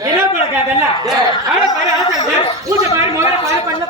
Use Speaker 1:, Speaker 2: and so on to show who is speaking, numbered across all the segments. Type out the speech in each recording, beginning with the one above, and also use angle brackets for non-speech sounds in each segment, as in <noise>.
Speaker 1: என்ன பழக்கம் அதெல்லாம் ஆனா பாரு ஆசை பூஜை பாரு முதல்ல பாரு பண்ண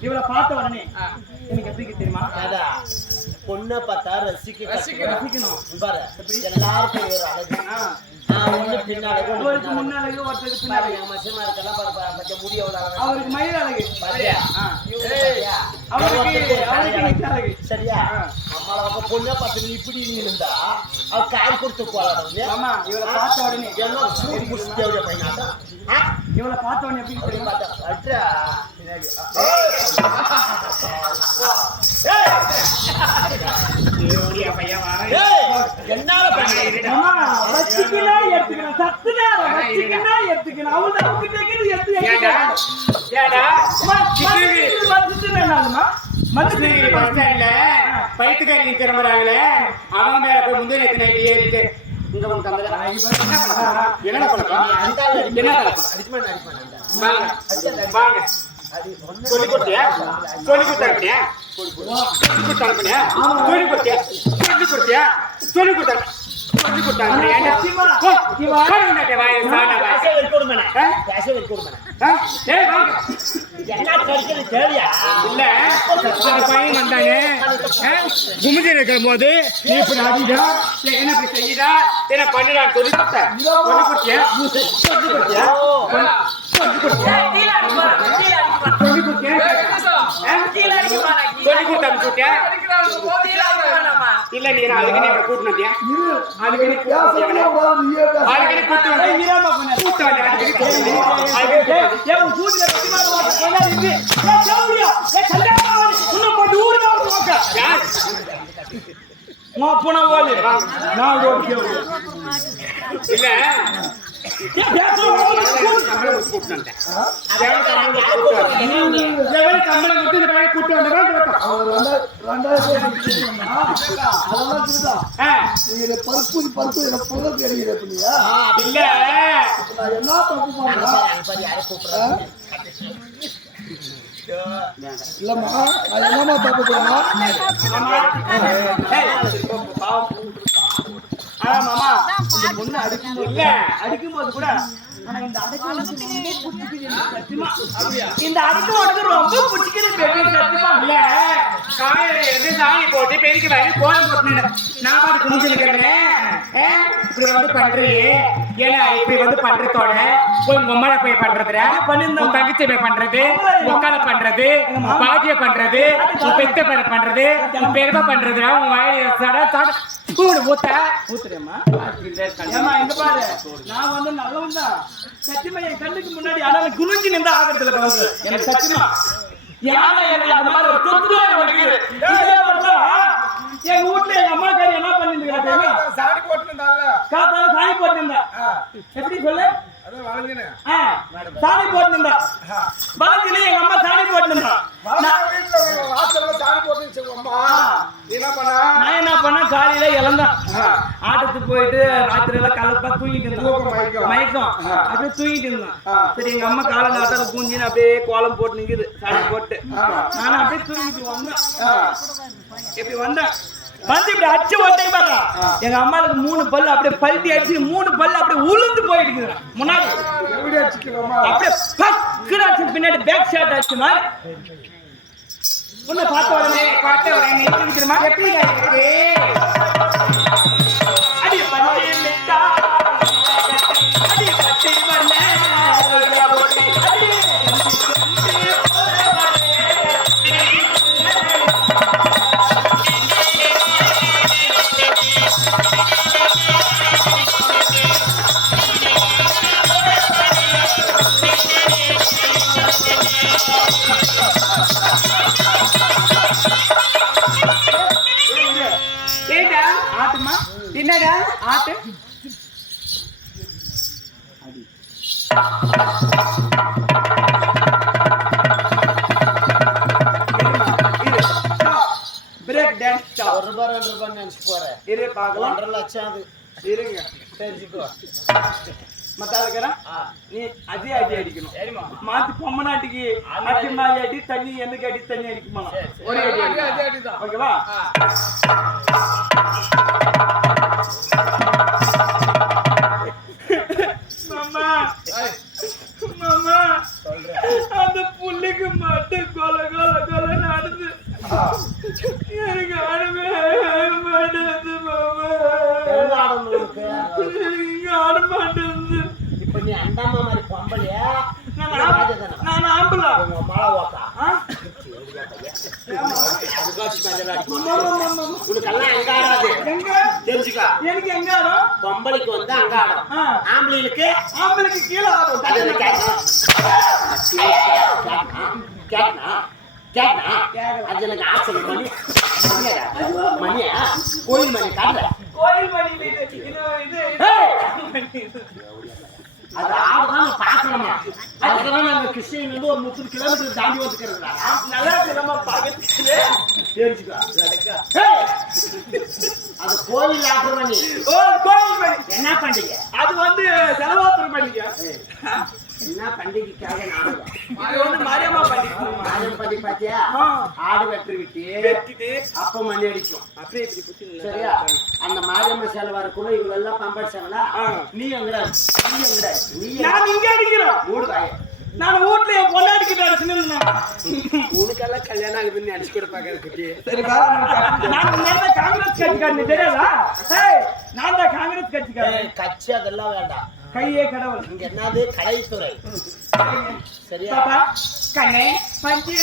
Speaker 2: இவளை பார்த்த உடனே எனக்கு எப்படி தெரியுமா?
Speaker 3: பொண்ணை பார்த்தா ரசிக்க
Speaker 2: ரசிக்கணும்.
Speaker 3: பாரு, எல்லாருக்கும் ஒரு அழகு. பின்னால ஒண்ணு
Speaker 2: ஒருத்தருக்கு
Speaker 3: பின்னால.
Speaker 2: முன்னாலே ஒருத்தருக்கு
Speaker 3: பாரு,
Speaker 2: பின்னாலே.
Speaker 3: என் மச்சமா இருக்கலாம், பாரு, பாரு, மச்சான் முடி எவ்வளவு அழகா.
Speaker 2: அவருக்கு மயில் அழகு.
Speaker 3: இவரு?
Speaker 2: அவருக்கு அவருக்கு
Speaker 3: சரியா? அம்மால பொண்ணை பார்த்து நீ இப்படி இருந்தா அவ கால் கொடுத்து போறாங்க
Speaker 2: ஆமா இவளை பார்த்த உடனே.
Speaker 3: எல்லாம் சூடு புடிச்சு தேவையா பையனாட்டா? ஆ?
Speaker 2: இவளை பார்த்த உடனே எப்படி தெரியுமா
Speaker 1: பைத்துக்காரி திரும்புறாங்களே. அவங்க மேல போய் முந்தைய ஏறிட்டு இங்க வந்து தந்தல என்னடா பழக்கம் என்ன பழக்கம் வாங்க. சொல்லி கொடுத்தியா? சொல்லி கொடுத்தா சொல்லி கொடுத்தா சொல்லி கொடுத்தியா? சொல்லி கொடுத்தா சொல்லி
Speaker 3: என்ன
Speaker 1: இருக்கிற போது நீ இப்படி அடிடா என்ன இப்படி என்ன சொல்லி சொல்லி கொடுத்தியா சொல்லி கொடுத்தியா சொல்லி கொடுத்தியா சொல்லி கொடுத்தியா சொல்லி கொடுத்த அனுப்பிச்சுட்டியா? இல்ல நீ அதுக்கு நீ கூட்டு வந்தியா? அதுக்கு நீ அதுக்கு நீ கூட்டு கூட்டு கூட்டு
Speaker 2: போட்டு நான்
Speaker 1: இல்ல.
Speaker 2: ஏ
Speaker 1: கொடுத்து
Speaker 4: இதை பருப்பு பருப்பு இதை புள்ள தெரியுது அப்படியா
Speaker 1: இல்ல
Speaker 4: நான் என்ன தப்பு பண்றேன் இல்லம்மா நான் என்னம்மா தப்பு
Speaker 2: மாமா. இந்த பொண்ணு அடிக்கும்
Speaker 1: இல்ல.
Speaker 2: அடிக்கும்போது கூட இந்த அடக்கு உனக்கு ரொம்ப பிடிக்குது எனக்கு சத்தியமா?
Speaker 1: இல்ல. காலையில இருந்து சாணி போட்டு பெருக்கி வாங்கி கோலம் போட்டு நான் பாட்டு குமிச்சு நிக்கிறேன் இப்படி வந்து ஏன்னா இப்படி வந்து பண்றதோட போய் அம்மால போய் பண்றதுல உன் தங்கச்சி போய் பண்றது உக்கால பண்றது பாட்டிய பண்றது பெத்த பேர பண்றது பெருமை பண்றது உன் வாயில பூடு ஊத்த
Speaker 2: ஊத்துறேம்மா ஏமா இங்க பாரு நான் வந்து நல்லவன் தான் சத்தியமா என் கண்ணுக்கு முன்னாடி ஆனா குனிஞ்சு நின்று ஆகிறதுல கலந்து எனக்கு சத்தியமா அந்த மாதிரி ஒரு எங்க வீட்டுல எங்க அம்மா காரி என்ன பண்ணிருந்தா தெரியுமா?
Speaker 4: சாடி போட்டுருந்தால
Speaker 2: காத்தால சாணி போட்டிருந்தா எப்படி சொல்லு? சாணி போட்டிருந்தா வளர்ச்சியில எங்க அம்மா சாணி போட்டிருந்தா
Speaker 4: என்ன பண்ண?
Speaker 2: காலையில இழந்தான் ஆட்டத்துக்கு போயிட்டு ராத்திரி எல்லாம் கலப்பா தூங்கிட்டு இருந்தேன்.
Speaker 4: மயக்கம்.
Speaker 2: மயக்கம். அப்படியே தூங்கிட்டு இருந்தான். சரி எங்க அம்மா காலம் காத்தால பூஞ்சின்னு அப்படியே கோலம் போட்டு நிக்குது. சாணி போட்டு. நானும் அப்படியே தூங்கிட்டு வந்தேன். இப்படி வந்தேன். வந்து இப்படி அடிச்சு ஒட்டை பாருங்க. எங்க அம்மாவுக்கு மூணு பல்லு அப்படியே பல்ட்டி அடிச்சு மூணு பல்லு அப்படியே உளுந்து போயிட்டு முன்னாடி. அப்படியே பக்குன்னு அடிச்சு பின்னாடி பேக் ஷாட் அடிச்சு மாதிரி. உன்னை பார்த்த உடனே
Speaker 1: பார்த்த உடனே எப்படி தெரியுமா? எப்படி பிரேக் டான்ஸ்
Speaker 3: ஒரு ரெண்டு ரூபாய் நினைச்சு போறேன்
Speaker 2: இரு பார்க்கலாம்
Speaker 3: ரெண்டு லட்சம் அது
Speaker 2: இருங்க
Speaker 3: தெரிஞ்சுக்கோ
Speaker 2: மத்தாளுக்கிறேன் நீ அதே அடி அடிக்கணும் மாத்தி பொம்மை நாட்டுக்கு மத்தி நாலு அடி தண்ணி எனக்கு அடி தண்ணி அடிக்குமா ஒரு அடி அடி ஓகேவா
Speaker 3: உனக்கெல்லாம் எங்க ஆடாது
Speaker 2: எங்க? எனக்கு எங்க ஆடும்?
Speaker 3: பொம்பளைக்கு வந்து அங்க ஆடும் ஆம்பளைகளுக்கு
Speaker 2: ஆம்பளைக்கு கீழே ஆடும்.
Speaker 3: கேட்கணும்? அது எனக்கு ஆசை மணி மணியா? கோயில் மணி காட்டுற
Speaker 2: கோயில் இது- இது- இது- இது-
Speaker 3: அது ஆடுதான் நான் பார்க்கணுமா அதுக்கெல்லாம் நாங்க கிருஷ்ணகிரில இருந்து ஒரு முப்பது கிலோமீட்டர் தாண்டி வந்துக்கிறதுடா
Speaker 2: நல்லா இருக்கு நம்ம பக்கத்துல.
Speaker 3: தெரிஞ்சுக்கோ ஏய்! அது கோவில் ஆடுற நீ
Speaker 2: ஓ, கோயில் மணி.
Speaker 3: என்ன பண்டிகை
Speaker 2: அது வந்து செலவாத்துற பண்டிகை
Speaker 3: என்ன பண்டிகைக்காக நாடகம்
Speaker 2: இது வந்து மாரியம்மா பண்டிகை
Speaker 3: மாதம் பண்டிகை பாத்தியா
Speaker 2: ஆ.
Speaker 3: ஆடு வெற்றி விட்டு
Speaker 2: வெட்டிட்டு
Speaker 3: அப்ப மணி அடிக்கும்
Speaker 2: அப்படியே
Speaker 3: சரியா அந்த மாரியம்மன் சேலை வரக்குள்ள இவங்க எல்லாம் பம்பர் சேவலா
Speaker 2: ஆ.
Speaker 3: நீ எங்கடா நீ எங்கடா நீ எங்கடா?
Speaker 2: நான் இங்க அடிக்கிறேன்
Speaker 3: மூடு
Speaker 2: நான் வீட்டுல என் பொண்டாட்டிக்கு அடிச்சுன்னு
Speaker 3: உனக்கெல்லாம் கல்யாணம் ஆகுதுன்னு நினைச்சு கூட பாக்குற குட்டி.
Speaker 2: நான் தான் காங்கிரஸ் கட்சிக்காரன் தெரியாதா? நான் தான் காங்கிரஸ் கட்சிக்காரன்.
Speaker 3: கட்சி அதெல்லாம் வேண்டாம்.
Speaker 2: கையே கடவுள்.
Speaker 3: இங்க என்னது? கலைத்துறை. சரியா?
Speaker 2: கண்ணே பஞ்சு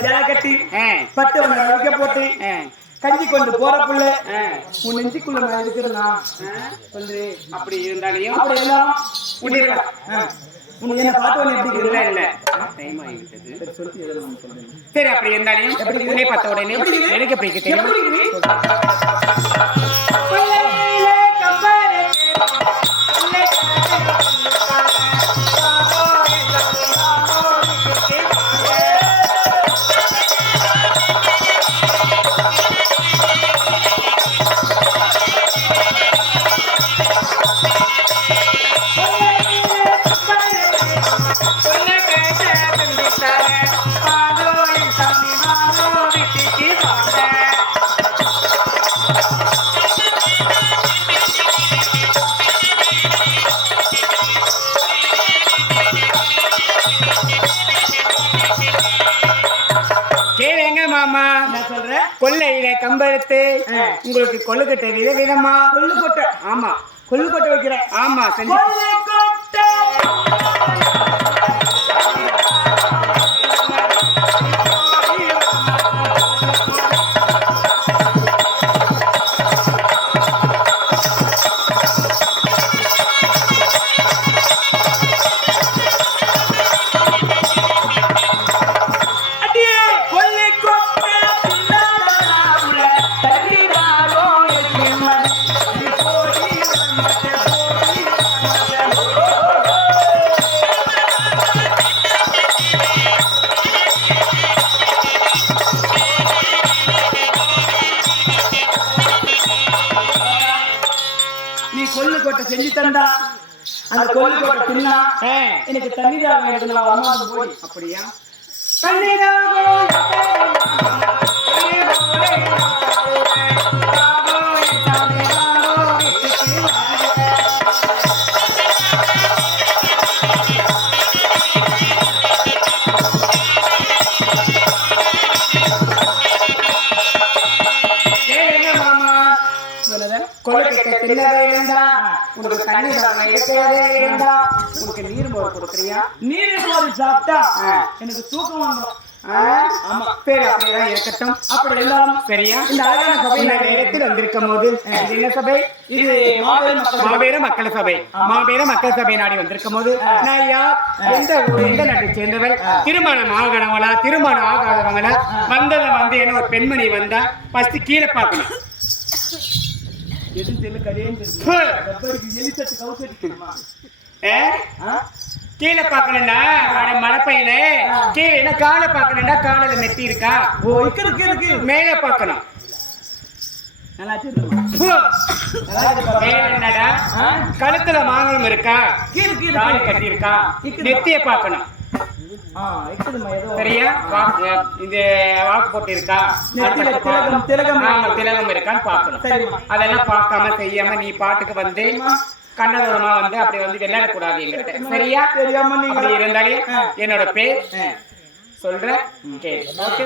Speaker 2: ஜல கட்டி பத்து வைக்க போட்டு கஞ்சி கொண்டு போற புள்ள உன் நெஞ்சுக்குள்ள நான் இருக்கிறேனா?
Speaker 1: அப்படி இருந்தாலையும்
Speaker 2: அப்படி எல்லாம். உனக்கு என்ன பார்த்து உடனே எப்படி
Speaker 1: இல்ல
Speaker 2: இருக்கு?
Speaker 1: இல்ல. டைம் ஆகிவிட்டது.
Speaker 2: சரி,
Speaker 1: அப்படி இருந்தாலையும் உன்னை பார்த்த உடனே எனக்கு எப்படி தெரியும்? மாமா.
Speaker 2: நான் சொல்ற
Speaker 1: கொல்லையில கம்பெடுத்து உங்களுக்கு கொள்ளுக்கட்டை வித விதமா
Speaker 2: கொள்ளுக்கொட்டை
Speaker 1: ஆமா.
Speaker 2: கொள்ளுக்கொட்டை வைக்கிறேன்.
Speaker 1: ஆமா செஞ்சு.
Speaker 2: அந்த கொள்ளுக்கொட்டை தின்னா எனக்கு தண்ணி தாகம் எனக்கு நான் வரமாட்டு போடி
Speaker 1: அப்படியா? தின்னதே உனக்கு நீர் மோர் கொடுக்குறியா?
Speaker 2: நீர் சோறு சாப்பிட்டா. எனக்கு தூக்கம் வந்துடும்
Speaker 1: ஆ? சரி அப்படியேதான் இருக்கட்டும்.
Speaker 2: அப்படி இருந்தாலும்
Speaker 1: சரியா? இந்த அழகான சபை நான் நேரத்தில் வந்திருக்கும் போது இது என்ன சபை?
Speaker 2: இது மாபெரும் மக்கள்
Speaker 1: மாபெரும் மக்கள் சபை. மாபெரும் மக்கள் சபை நாடி வந்திருக்கும் போது நான் யார்? எந்த ஊர்? எந்த நாட்டை சேர்ந்தவர் திருமணம் ஆகணவங்களா திருமணம் ஆகாதவங்களா வந்ததை வந்து என்ன ஒரு பெண்மணி வந்தா ஃபர்ஸ்ட் கீழே பார்க்கணும்.
Speaker 2: எதுவும் தெரியல கதையும் தெரியும்
Speaker 1: கீழே பார்க்கணும்டா அட மரப்பையில கீழே காலை பார்க்கணும்டா காலையில மெத்தி இருக்கா
Speaker 2: ஓ இருக்கு இருக்கு இருக்கு.
Speaker 1: மேலே
Speaker 2: இருக்கு
Speaker 1: மேல என்னடா? கழுத்துல மாங்கலம் இருக்கா? தாலி கட்டி இருக்கா. நெத்திய
Speaker 2: ஏதோ.
Speaker 1: சரியா? இது வாக்கு போட்டு இருக்கா?
Speaker 2: திலகம், திலகம்
Speaker 1: இருக்கான்னு பார்க்கணும்.
Speaker 2: சரிம்மா.
Speaker 1: அதெல்லாம் பார்க்காம செய்யாம நீ பாட்டுக்கு வந்து கண்ணதூரமா வந்து அப்படி வந்து விளையாடக்கூடாது எங்கிட்ட சரியா?
Speaker 2: தெரியாம நீங்க
Speaker 1: இருந்தாலே என்னோட பேர் சொல்ற கேளு. ஓகே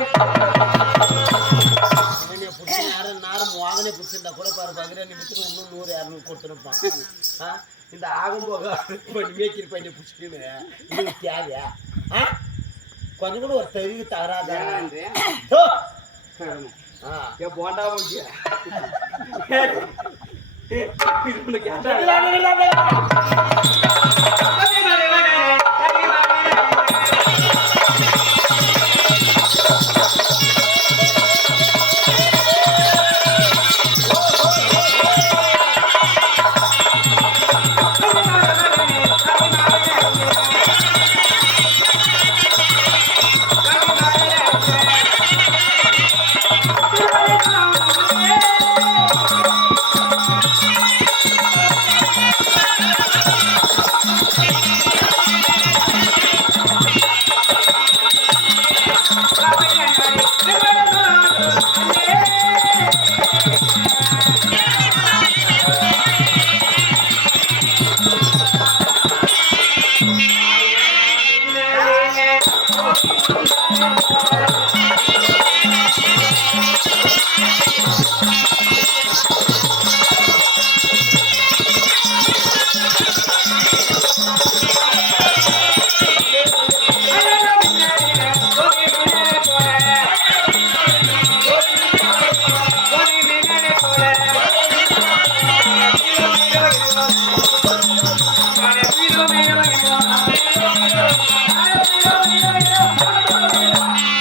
Speaker 3: அவனை பிடிச்சி நேரம் நேரம் வாகனே பிடிச்சிருந்தா கூட பாரு பதினே நிமிஷத்துக்கு இன்னும் நூறு இரநூறு கொடுத்துருப்பான்? இந்த ஆகும்போக மேய்க்கிற பண்ணி பிடிச்சிக்கின்னு இது தேவையா? கொஞ்சம் கூட ஒரு தெருவு தகராதா
Speaker 2: போண்டா முக்கிய <laughs>
Speaker 1: Thank you.